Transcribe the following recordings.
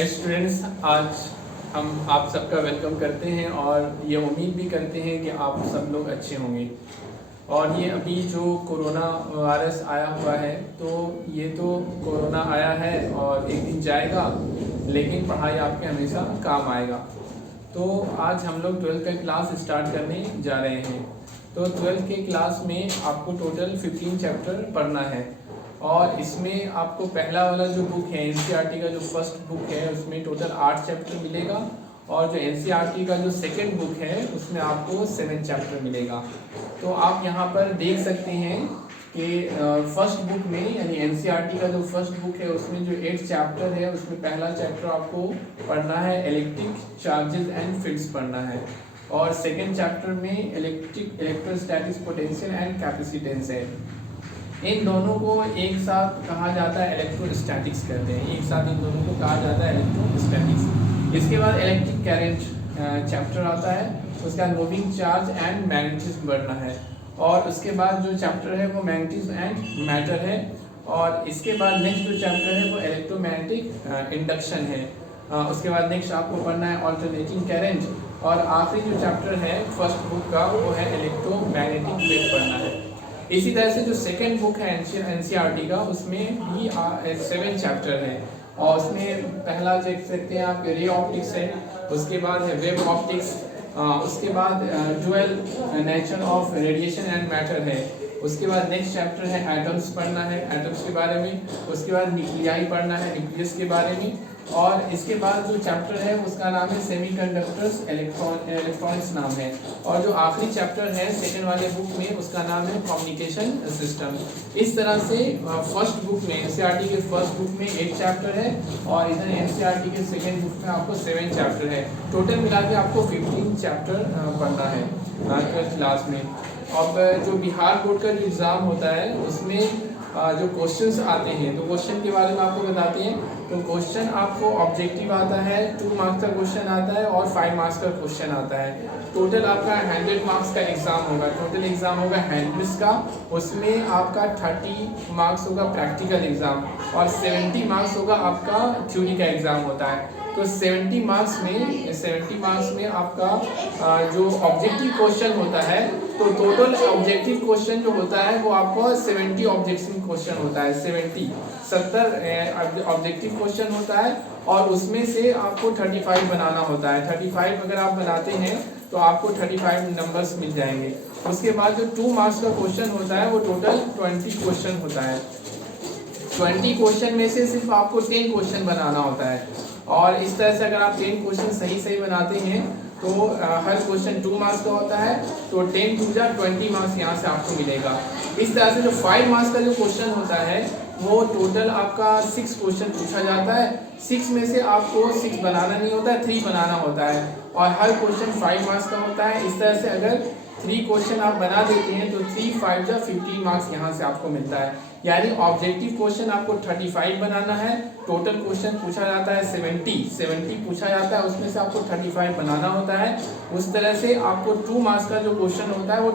Students, आज हम आप सबका वेलकम करते हैं और ये उम्मीद भी करते हैं कि आप सब लोग अच्छे होंगे। और ये अभी जो कोरोना वायरस आया हुआ है, तो ये तो कोरोना आया है और एक दिन जाएगा, लेकिन पढ़ाई आपके हमेशा काम आएगा। तो आज हम लोग 12th का क्लास स्टार्ट करने जा रहे हैं। तो 12th के क्लास में आपको टोटल 15 चैप्टर पढ़ना है और इसमें आपको पहला वाला जो बुक है एनसीईआरटी का जो फर्स्ट बुक है उसमें टोटल 8 चैप्टर मिलेगा और जो एनसीईआरटी का जो सेकंड बुक है उसमें आपको 7 चैप्टर मिलेगा। तो आप यहाँ पर देख सकते हैं कि फर्स्ट बुक में यानी एनसीईआरटी का जो फर्स्ट बुक है उसमें जो 8 चैप्टर है उसमें पहला चैप्टर आपको पढ़ना है इलेक्ट्रिक चार्जेस एंड फील्ड्स पढ़ना है और सेकेंड चैप्टर में इलेक्ट्रोस्टैटिक्स पोटेंशियल एंड कैपेसिटेंस है। इन दोनों को एक साथ कहा जाता है इलेक्ट्रोस्टैटिक्स कहते हैं, एक साथ इन दोनों को कहा जाता है इलेक्ट्रोस्टैटिक्स। इसके बाद इलेक्ट्रिक करंट चैप्टर आता है, उसका मूविंग चार्ज एंड मैग्नेटिज्म पढ़ना है और उसके बाद जो चैप्टर है वो मैग्नेटिज्म एंड मैटर है और इसके बाद नेक्स्ट जो चैप्टर है वो इलेक्ट्रोमैग्नेटिक इंडक्शन है। उसके बाद नेक्स्ट आपको पढ़ना है ऑल्टरनेटिंग करंट और आखिरी जो चैप्टर है फर्स्ट बुक का वो है इलेक्ट्रोमैग्नेटिक वेव पढ़ना है। इसी तरह से जो सेकेंड बुक है एनसीईआरटी का उसमें भी 7 चैप्टर है और उसमें पहला देख सकते हैं आप रे ऑप्टिक्स है, उसके बाद है वेव ऑप्टिक्स, उसके बाद dual nature of radiation and matter है, उसके बाद नेक्स्ट चैप्टर है एटम्स पढ़ना है, एटम्स के बारे में, उसके बाद न्यूक्लियाई पढ़ना है, न्यूक्लियस के बारे में और इसके बाद जो चैप्टर है उसका नाम है सेमीकंडक्टर्स इलेक्ट्रॉनिक्स नाम है और जो आखिरी चैप्टर है सेकंड वाले बुक में उसका नाम है कम्युनिकेशन सिस्टम। इस तरह से फर्स्ट बुक में एनसीईआरटी के फर्स्ट बुक में 8 चैप्टर है और इधर एनसीईआरटी के सेकंड बुक में आपको 7 चैप्टर है। टोटल मिला के आपको 15 चैप्टर पढ़ना है 12th क्लास में। अब जो बिहार बोर्ड का जो एग्ज़ाम होता है उसमें जो क्वेश्चंस आते हैं तो क्वेश्चन के बारे में आपको बताते हैं। तो क्वेश्चन आपको ऑब्जेक्टिव आता है, 2 मार्क्स का क्वेश्चन आता है और 5 मार्क्स का क्वेश्चन आता है। टोटल आपका 100 मार्क्स का एग्जाम होगा, टोटल एग्जाम होगा 100 का, उसमें आपका 30 मार्क्स होगा प्रैक्टिकल एग्जाम और 70 मार्क्स होगा आपका थ्योरी का एग्जाम होता है। तो 70 मार्क्स में आपका जो ऑब्जेक्टिव क्वेश्चन होता है तो टोटल ऑब्जेक्टिव क्वेश्चन जो होता है वो आपको 70 ऑब्जेक्टिव क्वेश्चन होता है, 70 ऑब्जेक्टिव क्वेश्चन होता है और उसमें से आपको 35 बनाना होता है। 35 अगर आप बनाते हैं तो आपको 35 नंबर्स मिल जाएंगे। उसके बाद जो 2 मार्क्स का क्वेश्चन होता है वो टोटल 20 क्वेश्चन होता है। 20 क्वेश्चन में से सिर्फ आपको 10 क्वेश्चन बनाना होता है और इस तरह से अगर आप 10 क्वेश्चन सही बनाते हैं तो हर क्वेश्चन 2 मार्क्स का होता है, तो 10 टू 20 मार्क्स यहाँ से आपको मिलेगा। इस तरह से जो 5 मार्क्स का जो क्वेश्चन होता है वो टोटल आपका 6 क्वेश्चन पूछा जाता है। 6 में से आपको 6 बनाना नहीं होता है, 3 बनाना होता है और हर क्वेश्चन 5 मार्क्स का होता है। इस तरह से अगर 3 क्वेश्चन आप बना देते हैं तो 3 5 जा 15 मार्क्स यहाँ से आपको मिलता है। यानी ऑब्जेक्टिव क्वेश्चन आपको 35 बनाना है, टोटल क्वेश्चन पूछा जाता है 70 पूछा जाता है, उसमें से आपको 35 बनाना होता है। उस तरह से आपको 2 मार्क्स का जो क्वेश्चन होता है वो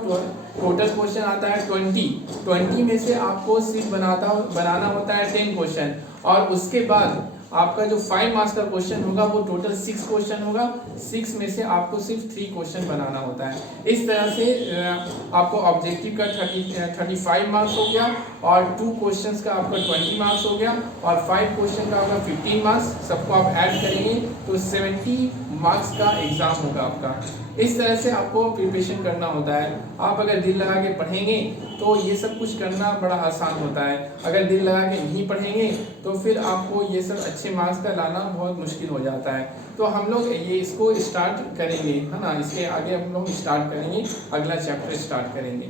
टोटल क्वेश्चन आता है 20 में से आपको सिर्फ बनाना होता है 10 क्वेश्चन और उसके बाद आपका जो 5 मार्क्स का क्वेश्चन होगा वो टोटल 6 क्वेश्चन होगा, 6 में से आपको सिर्फ 3 क्वेश्चन बनाना होता है। इस तरह से आपको ऑब्जेक्टिव का 35 मार्क्स हो गया और 2 क्वेश्चंस का आपका 20 मार्क्स हो गया और 5 क्वेश्चन का होगा 15 मार्क्स, सबको आप ऐड करेंगे तो 70 मार्क्स का एग्जाम होगा आपका। इस तरह से आपको प्रिपरेशन करना होता है। आप अगर दिल लगा के पढ़ेंगे तो ये सब कुछ करना बड़ा आसान होता है, अगर दिल लगा के नहीं पढ़ेंगे तो फिर आपको ये सब अच्छे मार्क्स का लाना बहुत मुश्किल हो जाता है। तो हम लोग ये इसको स्टार्ट करेंगे, है ना, इसके आगे हम लोग स्टार्ट करेंगे, अगला चैप्टर स्टार्ट करेंगे।